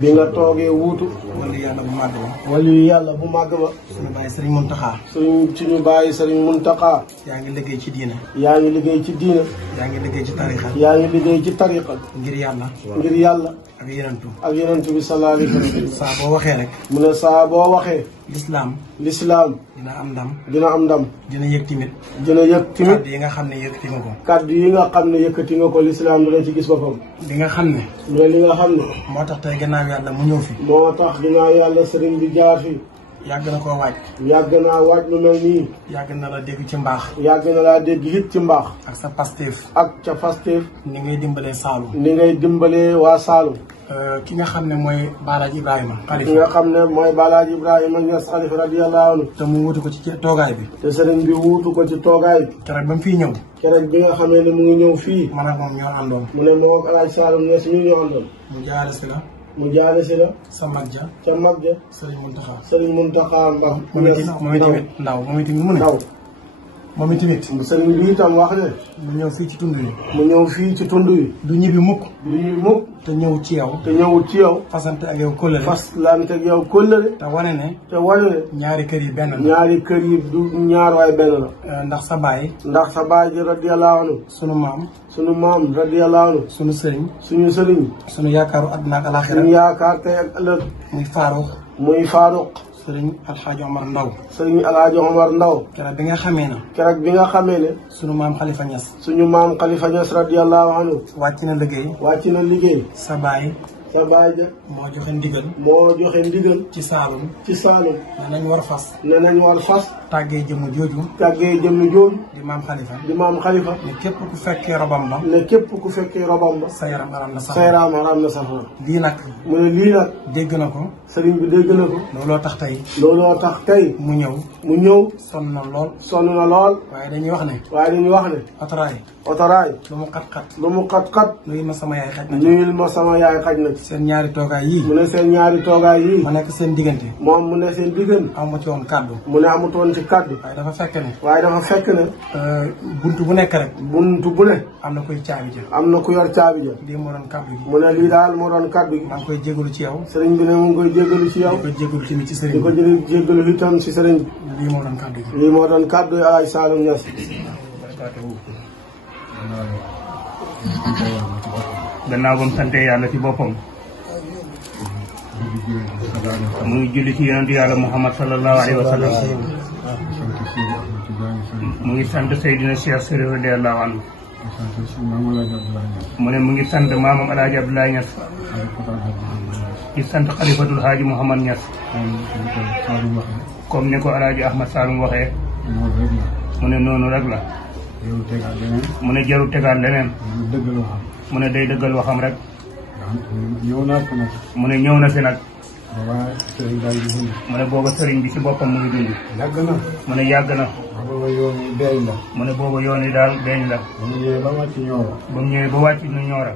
bi nga toogee wuutu. wali yàlla bu màgg ba. wali yàlla bu màgg ba. suñu bàyyi Serigne Mountakha. suñu bàyyi Serigne Mountakha. yaa ngi liggéey ci diina. yaa ngi liggéey ci diina. yaa ngi liggéey ci tarixa. yaa ngi liggéey ci tarixa. ngir yàlla. ngir yàlla. ak yenentu. ak yenentu bi sallallahu alayhi wa sallam. saa boo waxee rek. mu ne saa boo waxee. lislaam dina am ndam. dina am ndam. dina yëg timit. dina yëg timit. kaddu yi nga xam ne yëkkati nga ko. kaddu yi nga xam ne yëkkati nga ko lislaam dina ci gis boppam. li nga xam ne. mais li nga xam ne. moo tax tey gannaaw yàlla mu ñëw fi. moo tax ginnaaw yàlla sëriñ bi jaar fi. yàgg na koo waaj. yàgg naa waaj lu mel nii. yàgg na la dégg ci mbaax. yàgg na laa dégg it ci mbaax. ak sa Pastef. ak ca Pastef. ni ngay dimbalee Saalum. ni ngay dimbalee waa Saalum. ki nga xam ne mooy Balaaji Ibrahima. ki nga xam ne mooy Balaaji Ibrahima Niass xalifa radiyallahu anhu. te mu wutu ko ci toogaay bi. te sëriñ bi wuutu ko ci toogaay bi. keroog ba mu fiy ñëw. keroog bi nga xamee ne mu ngi ñëw fii. man ak moom ñoo àndoon. mu ne moo ak Alaaji Saalum Niass ñu ñoo àndoon. mu jaare si la. mu jaale si la. sa mag ja. ca mag ja. Serigne Mountakha. Serigne Mountakha Mbax. moom itamit ndaw moom itamit mu ne. ndaw. moom itamit. sëriñ bi itam wax ne. mu ñëw fii ci tund yi. mu ñëw fii ci tund yi. du ñibbi mukk. du ñibbi mukk. te ñëw ci yow. te ñëwut ci yow. fasante ak yow kóllëre. faslante ak yow kóllëre. te wane ne. te wane ne. ñaari kër yi benn la. ñaari kër yi du ñaar waay benn la. ndax sa baay. ndax sa baay ji radiyallahu anhu. sunu maam. sunu maam radiyallahu anhu. sunu sëriñ. suñu sëriñ. sunu yaakaaru àdduna ak alaaxira. suñu yaakaar tey ak ëllëg. muy Faaruq. muy Faaruq. sëriñ Alxaaji Omar Ndaw. sëriñ Alxaaji Omar Ndaw. keroog bi nga xamee na. keroog bi nga xamee ne. sunu maam Khalifa Niass. suñu maam Khalifa Niass radiyallahu anhu. wàcc na liggéey. wàcc na liggéey. sa baay. sa baay ja. moo joxe ndigal. moo joxe ndigal. ci Saalum. ci Saalum. ne nañ war fas. ne nañ war fas. tàggee jëmm jooju. tàggee jëmm jooju. di maam Khalifa. di maam Khalifa. ne képp ku fekkee robam ba. ne képp ku fekkee robam ba. sa yaram aram na sa yaram aram na safara. lii nag. mu ne lii nag. dégg na ko. sëriñ bi dégg na ko. looloo tax tey. looloo tax tey. mu ñëw. mu ñëw. sonn na lool. sonn na lool. waaye dañuy wax ne. waaye dañuy wax ne. otoraay. otoraay. lu mu xat-xat. lu mu xat-xat. nuyul ma sama yaay xaj na ci. nuyul ma sama yaay xaj na ci. seen ñaari toogaay yii. mu ne seen ñaari toogaay yii. ma nekk seen diggante. moom mu ne seen diggante. amu ci woon kàddu. mu ne amutoon ci kàddu. waaye dafa fekk ne. waaye dafa fekk ne. buntu bu nekk rek. buntu bu ne. am na kuy caabi ja. am na ku yor caabi ja. lii moo doon kàddu gi. mu ne lii daal moo doon kàddu gi. maa ngi koy jégalu ci yow. sëriñ bi ne mu ngi koy jégalu ci yow. di ko jégalu tamit ci sëriñ di ko jégalu itam ci sëriñ bi. lii moo doon kàddu gi. lii moo doon kàddu yi Alaaji Saalum Niass. gannaaw ba mu sante yàlla ci boppam. mu ngi julli ci yonent yàlla Muhammad sallallahu alayhi wa sallam. mu ngi sant Seydina Cheikh Sërif radiyallahu anhu. mu ne mu ngi sant maamam Alaaji Abdoulaye Niass. di sant xalifatul Haaji Mouhamad Niass. comme ni ko Alaaji Ahmad Saloum waxee. mu ne noonu rek la. mu ne jarul tegaat leneen. mu ne day dëggal waxam rek. mu ne ñëw na fi nag. mu ne booba sëriñ bi ci boppam mu ngi dund. mu ne yàgg na. mu ne booba yoon yi daal beeñ la. ba mu ñëwee ba wàcc nu ñoora.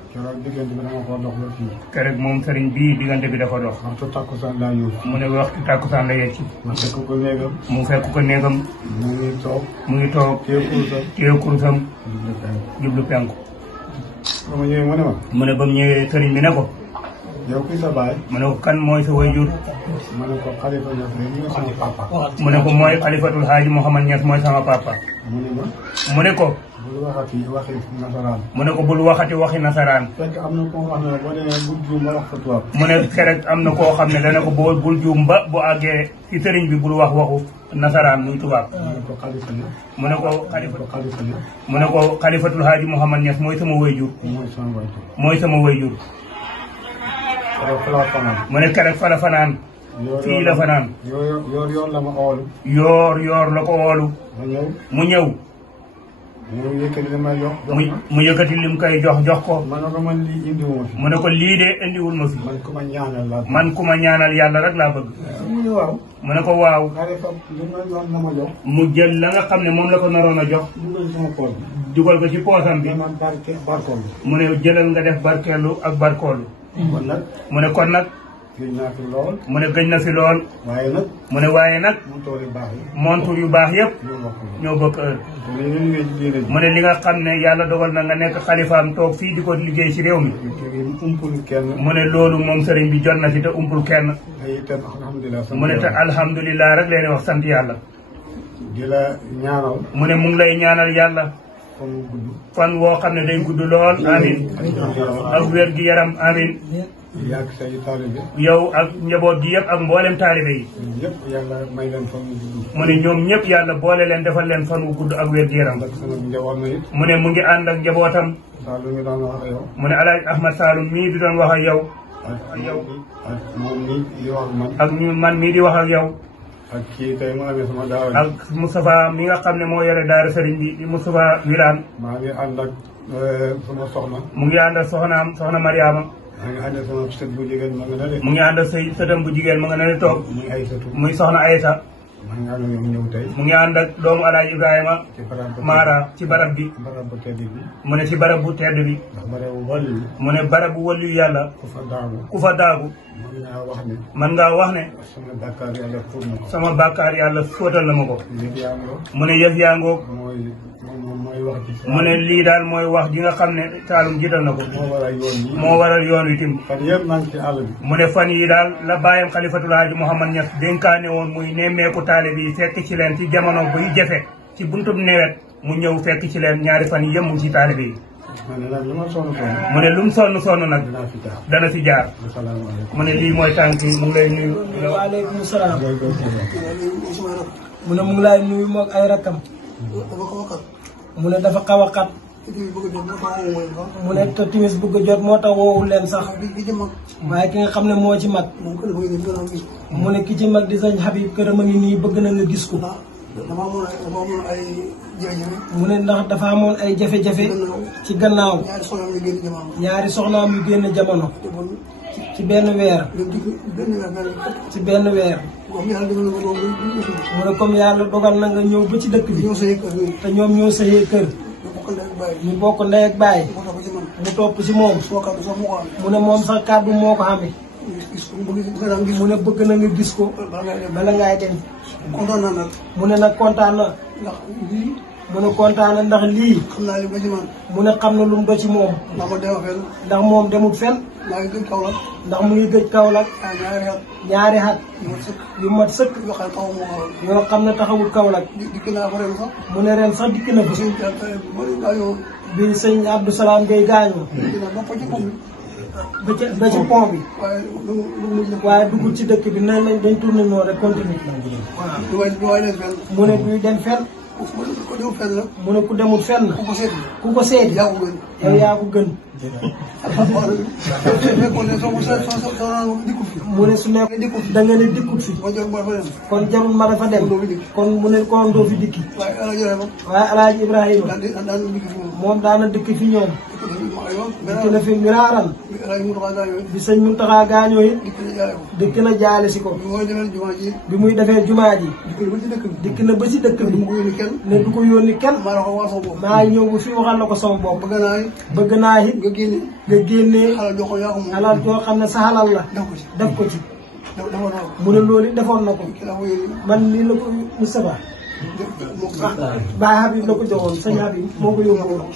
keroog moom sëriñ bii diggante bi dafa dox. mu ne waxtu tàkkusaan la yegg ci. mu fekk ko néegam. mu ngi toog téye kurusam jublu penku. mu ne ba mu ñëwee sëriñ bi ne ko. yow kuy sa baay. mu ne ko kan mooy sa waajur. mu ne ko Khalifa Niass mooy sama papa. mu ne ko mooy xalifatul Haaji Mouhamad Niass mooy sama papa. mu ne ko. bul waxati waxi nasaraan. mu ne ko bul waxati waxi nasaraan. fekk am na koo xam ne boo demee bul juum ba wax fa tubaab. mu ne keroog am na koo xam ne dana ko bul juum ba bu àggee ci sëriñ bi bul wax waxu nasaraan muy tubaab. mu ne ko Khalifa Niass. mu ne ko mu ne ko xalifatul Haaji Mouhamad Niass mooy sama waajur. mooy sama waajur. mu ne keroog fa la fanaan. fii la fanaan. yoor la ma oolu. yoor la ko oolu. mu ñëw. mu yëkkati li may jox. mu yëkkati lim koy jox ko. ma ne ko man lii indiwul ma fi. mu ne ko lii de indiwul ma fi. man ku ma ñaanal yàlla rek laa bëgg. mu ne ko waaw. mu jël la nga xam ne moom la ko naroon a jox. dugal ko ci poosam bi. mu ne jëlal nga def barkeelu ak barkoolu. mu ne kon nag. gëj naa fi lool. mu ne gëj na fi lool. waaye nag. mu ne waaye nag. montoor yu baax yi. montoor yu baax yëpp. ñoo bokk heure. mu ne li nga xam ne yàlla dogal na nga nekk xalifaam toog fii di ko liggéey ci réew mi. mu ne loolu moom sëriñ bi jot na fi te umpul kenn. mu ne te alhamdulilah rek leen wax sant yàlla. di la ñaanal. mu ne mu ngi lay ñaanal yàlla. fan woo xam ne day gudd lool. amin ak wér gi yaram amin. yow ak njaboot gi yëpp ak mboolem taalibe yi. yàlla may leen fan wu gudd. mu ne ñoom ñëpp yàlla boole leen defal leen fan wu gudd ak wér gi yaram. mu ne mu ngi ànd ak njabootam. mu ne Alaaji Ahmad Saloum mii di doon wax ak yow. ak moom mii di wax ak man. ak man mii di wax ak yow. ak kii tey mu amee sama daaw. ak Moustapha mi nga xam ne moo yore daara sëriñ bi di Moustapha Wilane. maa ngi ànd ak sama soxna. mu ngi ànd ak soxnaam soxna Mariama. maa ngi ànd ak sama sët bu jigéen ma nga ne de. mu ngi ànd ak sëtam bu jigéen ma nga ne de toog. muy Aysatu. muy soxna Aysa. maa ngi ànd ak ñoom ñëw tey. mu ngi ànd ak doomu Alaaji Ibrahima. Mara ci barab bi. barab bu tedd bi. mu ne ci barab bu tedd bi. ndax barabu wàllu yi. mu ne barab bu wàllu yàlla. ku fa daagu. ku fa daagu. mën ngaa wax ne. mën ngaa wax ne. sama bàkkaar yàlla fóot na ko. sama bàkkaar yàlla fóotal na ma ko. yëf yaa ngoog. mu ne yëf yaa ngoog. mooy wax ci. mu ne lii daal mooy wax ji nga xam ne Saloum jiital na ko. moo waral yoon yi. moo waral yoon wi tim. fan yëpp maa ngi ci àll bi. mu ne fan yi daal la bàyyam xalifatul haaji Mouhamad Niass dénkaane woon muy nemmeeku taalibe yi fekk ci leen ci jamono buy jafe ci buntub nawet mu ñëw fekk ci leen ñaari fan yi yëpp mu ci taalibe yi. mu ne lu mu sonn nag dana fi jaar. mu ne lii mooy tànk mu ngi lay nuyu. waaleykum salaam. mu ne mu ngi lay nuyu moog ay rakkam. mu ne dafa xaw a xat. mu ne te timis bëgg a jot moo tax woowul leen sax. waaye ki nga xam ne moo ci mag. mu ne ki ci mag di sëñ Habib këram a ngi nii bëgg na nga gis ko. mu ne ndax dafa amoon ay jafe-jafe ci gannaaw. ñaari soxnaam yu génn jamono. ci benn weer. ci benn weer. mu ne comme yàlla dogal na nga ñëw ba ci dëkk bi. te ñoom ñoo sëyee kër. ñu bokk ndey ak baay. mu topp ci moom. mu ne moom sax kàddu moo ko xamee. mu ne bëgg na nga gis ko. bala ngaay dem. mu ne nag kontaan na. mu ne kontaan na ndax lii. mu ne xam na lu mu do ci moom. ndax moom demut fenn. ndax mu ngi gëj Kaolack. ñaari at. yu mat sëkk. yoo xam ne taxawul Kaolack. mu ne ren sax dikk na ko. bi sëñ Abdou Salaam Gueye gaañoo. ba ci pont bi. waaye dugul ci dëkk bi nan lañ dañ tourné noonu rek continue. mu ne duy dem fenn. mu ne ku demul fenn. ku ko seeti. yow yaa ko gën. mu ne su nekk da nga ne dikkut fi. kon jarul ma dafa dem. kon mu ne kon doo fi dikki. waaye Alaaji Ibrahima. moom daana dëkk fi ñoom. dikk na fi miraaran. bi sëñ Muntaxa gaañoo it. dikk na jaale si ko. bi muy defee jumaa ji. dikk na ba si dëkk bi. ne du ko yónni kenn. maa ñëw bu fi waxal na ko sama bopp. bëgg naa it nga génnee alal joo xam ne sa alal la. def ko ci. mu ne loolu it defoon na ko. man lii la ko Moustapha. Baay Habib la ko joxoon sëñ Habib moo ko yóbbu woon.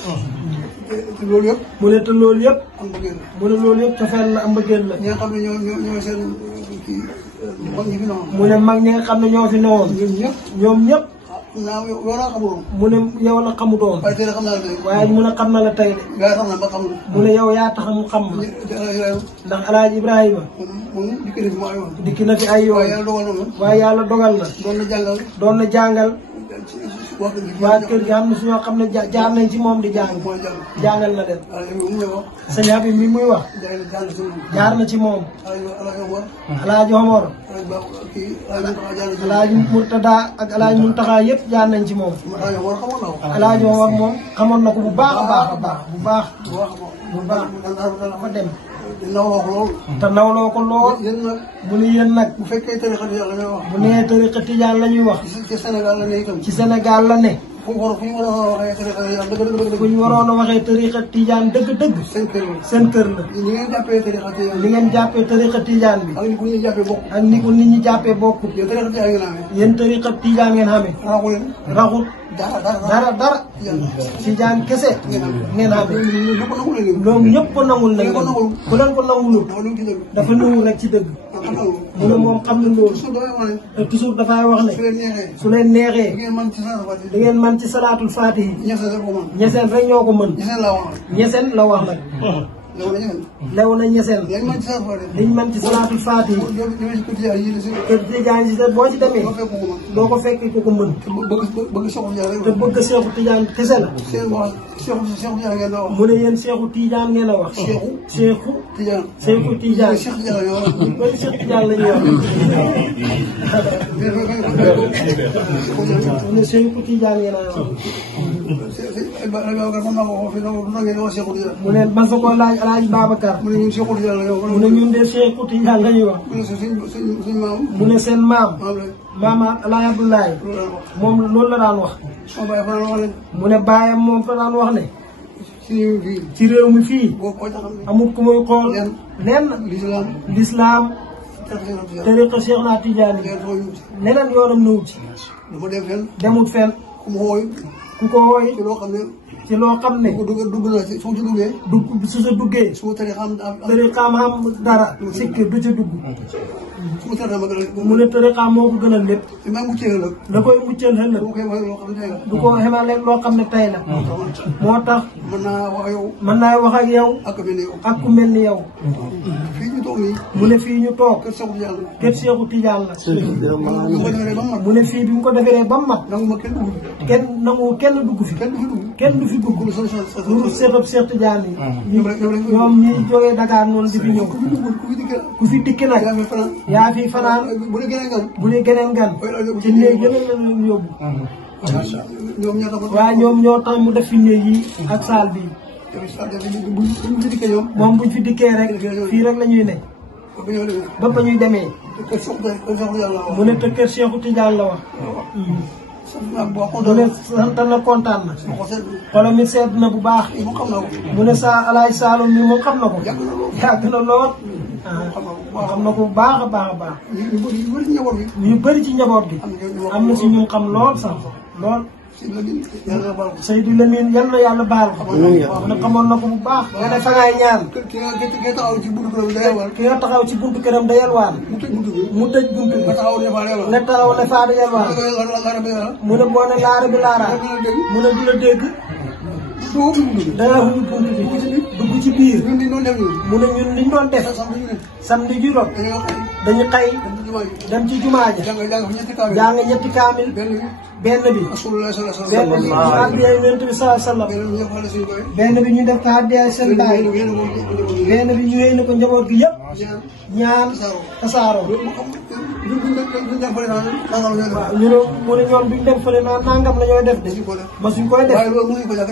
mu ne te loolu yëpp. mu ne loolu yëpp cofeel la am mbëggeel la. mu ne mag ñi nga xam ne ñoo fi newoon. ñoom ñëpp. mu ne yow la xamutoon. waaye mu ne xam na la tey de. mu ne yow yaa tax mu xam ma. ndax Alaaji Ibrahima. dikk na fi ay yoon. waaye yàlla dogal na. doon na jàngal. waa kër gi am na su ñoo xam ne jaar nañ ci moom di jàng. jàngal na leen. sëñ Habib mi muy wax. jaar na ci moom. Alaaji Omar. Alaaji Murtada ak Alaaji Muntaxa yëpp jaar nañ ci moom. Alaaji Omar moom xamoon na ko bu baax a baax a baax bu baax. bu baax dafa dem. te nawloo ko lool. mu ne yéen nag. bu fekkee tariqa tijaan la ñuy wax. bu nee tariqa tijaan la ñuy wax. ci Sénégal la ne itam. ci Sénégal la ne. fu ñu waroon a waxee tariqa tijaan dëgg-dëgg. seen kër la. ni ngeen jàppee tariqa tijaan. ni ngeen jàppee tariqa tijaan bi. ak ni ko nit ñi jàppee bokk. ak ni ko nit ñi jàppee bokkut. yéen tariqa tijaan ngeen amee. yéen tariqa tijaan ngeen xamee. raxul dara. tijaan kese. ngeen xamee. loolu ñëpp ko nangul nañ leen. ku leen ko nangulul. dafa nangu rek ci dëgg. mu ne moom xam na loolu. te toujours dafay wax ne. su leen neexee. da ngeen man ci salaatul faatihi. ñeseen rek ñoo ko mën. ñeseen la wax nag. lew na ñeseen. liñ man ci salaatul faatihi. kër tijaan yi boo ci demee. doo ko fekk ku ko mën. te bëgg seexu tijaan kese la. mu ne yéen seexu tijaan ngeen a wax. seexu tijaan. ñu bëri seexu tijaan la ñuy wax. mu ne seexu tijaan ngeen a wax. mu ne man fa ko laaj Alaaji Babacar. mu ne ñun de seexu tijaan la ñuy wax. mu ne seen maam. maama Alaaji Abdoulaye. moom loolu la daan wax. mu ne baayam moom fa daan wax ne. ci réew mi fii. amul ku muy xool. lenn lislaam. tariqa Cheikh na Tidiane. leneen yoonam na wut ci. demut fenn. ku ko wooy. ci loo xam ne. dugg na ci su ci duggee. su sa duggee. tariqaam xam dara. sikki du ca dugg. mu ne tariqaam moo ko gënal lépp. da koy muccal ëllëg. du ko xemal loo xam ne tey la. moo tax. mën naa wax ak yow. ak ku mel ni yow. mu ne fii ñu toog. kër Seexu Tijaan la. mu ne fii bi mu ko defee ba mu mat. kenn dugg fi. kenn du fi dugg. lu seexab Seex Tijaan yi. ñoom ñi jógee Dakar noonu di fi ñëw. ku fi dikki nag. yaa fi fanaan. bu dee geneen gan. ci néeg gën a leen yóbbu. waaye ñoom ñoo tax mu def fi néeg yi ak saal bi. moom buñ fi dikkee rek fii rek la ñuy ne. ba ba ñuy demee. mu ne te kër Seexu Tijaan la wax. mu ne sant na kontaan na. xolam mi sedd na bu baax. mu ne Alaaji Saalum mi moom xam na ko. yàgg na lool. xam na ko bu baax a baax. ñu bëri ci njaboot gi. am na si ñu xam lool sax lool. Seydou Lamine yal na yàlla baal ko. wax na xamoon na ko bu baax. nga ne fa ngay ñaan. ki nga taxaw ci buntu këram da yalwaan. mu tëj buntu bi. nga taxaw ne faa da yalwaan. mu ne boo ne laara bi laaraat. mu ne du la dégg. danga xuñu buntu bi. dugg ci biir. mu ne ñun liñ doon def. samedi ju rot. dañu xëy. dem ci jumaa ja. jàng ñetti kaamil. benn bi. benn bi addiya Yonent bi sallallahu alayhi wa sallam. benn bi ñu def ko addiya seen baay. benn bi ñu yéene ko njaboot gi yëpp. ñaan tasaaroo. ñu ne mu ne ñoom duñ dem fële naan nangam la ñooy def de. mosuñ koy def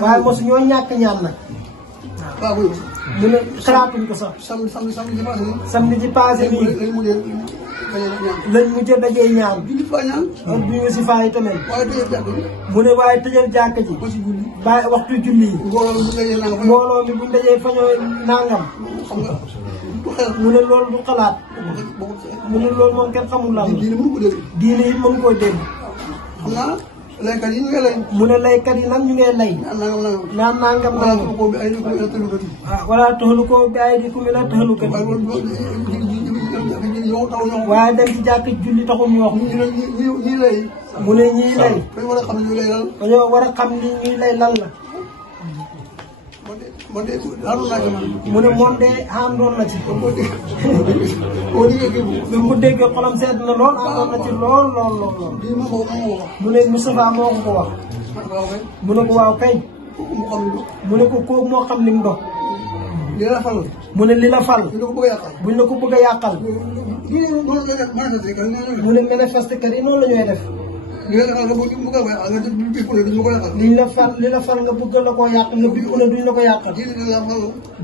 waaye mosu ñoo ñàkk ñaan nag. mu ne xalaatuñ ko sax. samedi ji passé nii. lañ mujjee dajee ñaan. ak bu ñu si faa yi tamit. mu ne waaye tëjal jàkka ji. bàyyi waxtu julli yi. mbooloo mi buñ dajee fa ñooy nangam. mu ne loolu du xalaat. mu ne loolu moom kenn xamul lan la. diine yi mënu koo dégg. laykat yi ñu ngi lay. mu ne laykat yi nag ñu ngi lay. naan nangam nangam. wala taxalu ko bi ay di ku mi la taxalu kat. waaye dem ci jàkk julli taxul ñu wax. ñii lay. mu ne ñii lay. dañoo war a xam dañoo war a xam ne ñu lay lan. ni ñuy lay lan la. mu ne moom de àndoon na ci. bi mu déggee xolam sedd na lool àndoon na ci lool. mu ne Moustapha moo ko wax. mu ne ko waaw kay. mu ne ko kooku moo xam li mu dox. mu ne li la fal. buñ la ko bëgg a yàqal. mu ne manifeste kat yi noonu la ñuy def. liñ la fal li la fal nga bëgg la koo yàq nga bikku ne duñ la ko yàqal.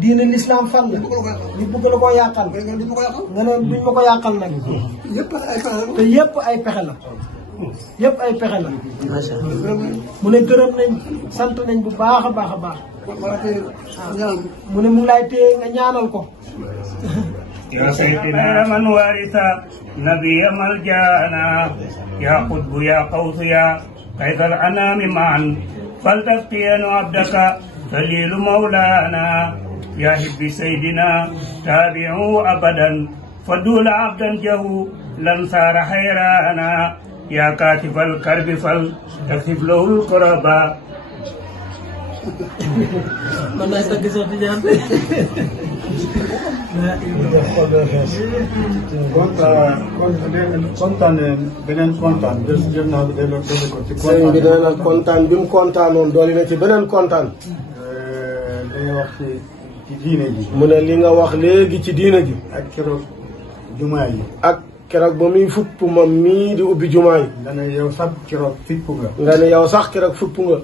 diine l'islam fal la. ñu bëgg la koo yàqal. nga ne duñ ma ko yàqal nag. te yëpp ay pexe la. yëpp ay pexe la. macha allah. mu ne gërëm nañ sant nañ bu baax a baax a baax. mu ne mu ngi lay téye nga ñaanal ko. يا سيدنا من وارث نبي ملجانا يا قطب يا قوس يا قيد الأنام معا فلتسقين عبدك دليل مولانا يا هب سيدنا تابعوا أبدا فدول عبدا جهو لن صار حيرانا يا كاتب الكرب فلتكتب له القربا man laay tagg sax di ñaan. kontaan beneen kontaan jël naa ko delloo ko ci kontaan. sëriñ bi nee na kontaan bi mu kontaanoon dooli na ci beneen kontaan. li nga wax ci diine ji. mu ne li nga wax léegi ci diine ji. ak keroog jumaa yi. ak keroog ba muy fupp moom mii di ubbi jumaa yi. nga ne yow sax keroog fippu nga. nga ne yow sax keroog fupp nga.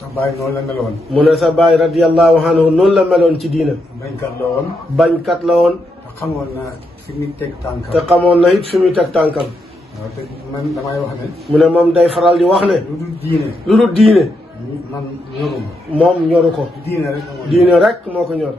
sa baay noonu la meloon. mu ne sa baay radiyallahu anhu noonu la meloon ci diine. bañkat la woon. bañkat la woon. te xamoon na fi muy teg tànkam. te xamoon na it fi muy teg tànkam. waaw te man damay wax ne. mu ne moom day faral di wax ne. lu dul diine. lu dul diine. man ñoruma. moom ñoru ko. diine rek amoon. diine rek moo ko ñor.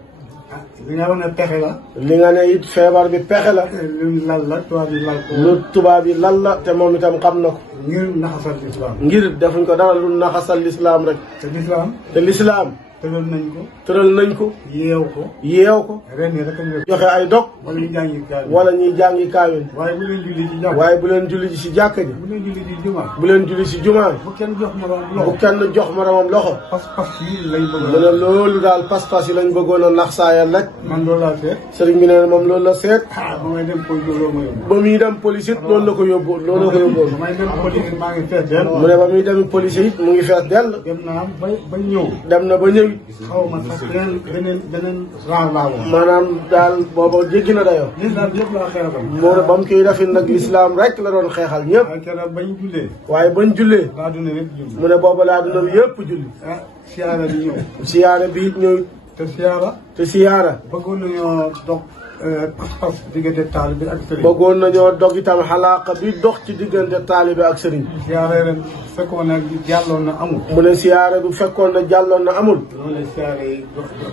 ah li nga wax ne pexe la. li nga ne it feebar bi pexe la. lu lal la tubaab yi lal ko. lu tubaab yi lal la te moom itam xam na ko. ngir naxasal lislaam. ngir defuñ ko dara lu naxasal lislaam rek. te lislaam. te lislaam tëral nañ ko. tëral nañ ko. yeew ko. yeew ko. ren yi rek a joxe ay dog. wala ñu jàngi kaay. wala ñuy jàngi kaamil. waaye bu leen julli ci jàkk. waaye bu leen julli ci jàkka ji. bu leen julli ci jumaa. bu leen julli ci jumaa. bu kenn jox ma bu loxo. kenn jox moromam loxo. pas-pas yi lañ bëgg. mu ne loolu daal pas-pas yi lañ bëggoon a nax saayal rek. man loolu laa seet. sëriñ bi nee na moom loolu la seet. ah ba may dem police loolu ma yóbbu. ba muy dem police it loolu la ko yóbbu loolu la ko yóbboon. ba may dem police maa ngi fees dell. mu ne ba muy dem police it mu ngi fees dell. dem naa ba ñëw. dem na ba ñëw. xaw ma sax beneen raar laa woon. maanaam daal booba jéggi na dayoo. lislaam yëpp laa xeexal. moo ne ba mu koy defin nag lislaam rek la doon xeexal ñëpp. waaye keroog bañ jullee. waaye bañ jullee. laa duna yëpp julli. mu ne booba laa duna yëpp julli. ah siyaara di ñëw. siyaara bi it ñëw. te siyaara. te siyaara. bëggoon nañoo dox pas-pas diggante taalibe ak sëriñ. bëggoon nañoo dog itam xalaaqa bi dox ci diggante taalibe ak sëriñ. siyaara ren fekkoon na jàlloon na amul. mu ne siyaara bu fekkoon na jàlloon na amul. loolu la siyaara yi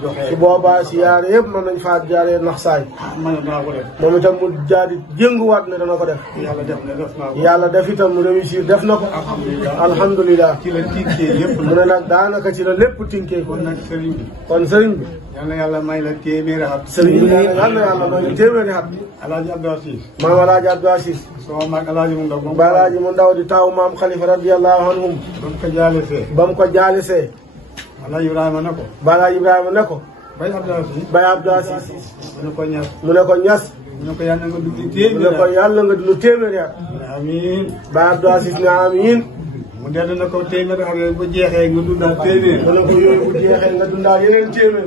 doxee. su boobaa siyaara yëpp mën nañ faa jaaree nax saay. man naa ko def. moom itam mu jaadi jénguwaat ne dana ko def. yàlla def na def naa ko. yàlla def itam mu réussir def na ko. alhamdulilah. ci la tinkee yëpp. mu ne nag daanaka ci la lépp tinkee ko. kon nag sëriñ bi. kon sëriñ bi. yal na yàlla may la téeméeri at. sëriñ bi nee na yàlla yàlla may la téeméeri at. Alaaji Abdou Aziz. maam Alaaji Abdou Aziz. sama mag Alaaji mu ndaw. ba Alaaji mu ndaw di taaw maam Khalifa radiyallahu anhum. ba mu ko jaalesee. ba mu ko jaalisee. Alaaji Ibrahima ne ko. ba Alaaji Ibrahima ne ko. Bay Abdou Aziz. Bay Abdou Aziz. mu ne ko ñas. mu ne ko ñas. mu ne ko yàlla nga dugg mu ne téeméeri ko at. yàlla nga dund téeméeri at. amiin. Bay Abdou Aziz ne amiin. mu dellu na ko téeméeri at yooyu bu jeexee nga dundaat téeméer. mu ne ko yooyu bu jeexee nga dundaal yeneen téeméer.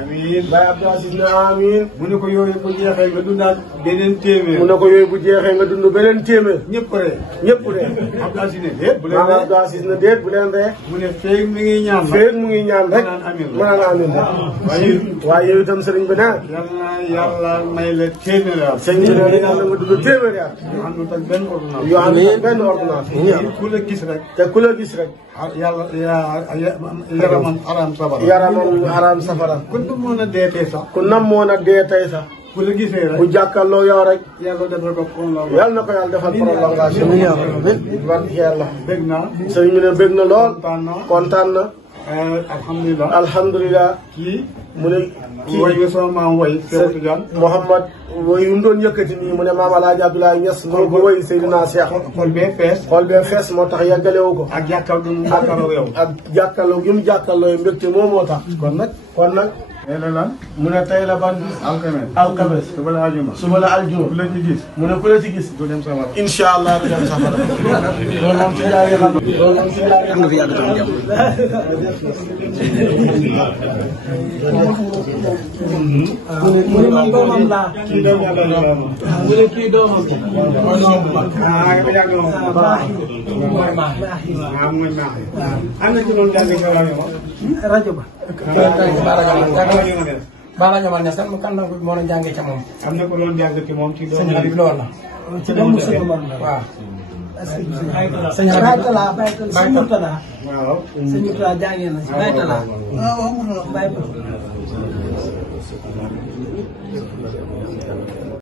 amiin. Bay Abdou Aziz ne amiin. mu ne ko yooyu bu jeexee nga dundaat beneen téeméer. mu ne ko yooyu bu jeexee nga dund beneen téeméer. ñëpp rek. ñëpp de. Abdou Aziz ne déet bu leen maam rek. Abdou Aziz ne déet bu leen ree. mu ne feeg mi ngi ñaan la. feeg mu ngi ñaan rek. mu naan amiin mu naan amiin rek. waaye waaye yow itam sëriñ bi naan. yal na yàlla may la téeméeri at. sëriñ bi naan yàlla nga dund téeméeri at. yu àndut ak benn ordonnance. yoo xam ne benn ordonnance. ku la gis rek. te ku la gis rek. yàlla yaramam aram sabara. yaramam haram safara. ku du mën a deetee sax. ku namoon a dee tey sax. ku la gisee rek. bu jàkkaarloo yow rek. yàlla defal ko prolongation. yàlla na ko yàlla defal prolongation. barke yàlla. bég naa. sëriñ bi ne bég na lool. kontaan naa. kontaan na. alhamdulilah. alhamdulilah. kii. mu ne kii woy nga sama maam woy. Seydou Tidiane. Mouhamad woy yu mu doon yëkkati nii mu ne maam Alaaji Abdoulaye Niass moo ko woy Seydina Cheikh. xol bee fees. xool bee fees moo tax yeggalewu ko. ak jàkkal gi mu jàkkaarloo yow. ak jàkkaarloo gi mu jàkkaarloo mbégte moo moo tax. kon nag. nee na lan. mu ne tey la ban. alxames. suba la ajuma. suba la aljuma. ku la ci gis. mu ne ku la ci gis. du dem safara. incha allah du dem safara. loolu moom ci jaay xam. loolu moom ci jaay xam. nga fi yàgg tam jàmm. mu ne man doomam laa. kii doom yàlla la la moom. mu ne kii doomam. ah nga yàgg na moom. mooy maax. ah mooy maax yi. am na ci doon jàng sa rajo ba. rajo ba. Bala Ñamal ne sax mu kan na moo doon jàngee ca moom. am na ko doon jàng ci moom ci doom sëñ Habib lool la. ci doomu sëñ Omar la waaw. sëñ Baytala sëñ Murtada. waaw sëñ Murtada jàngee na si Baytala. waaw waaw Baytala.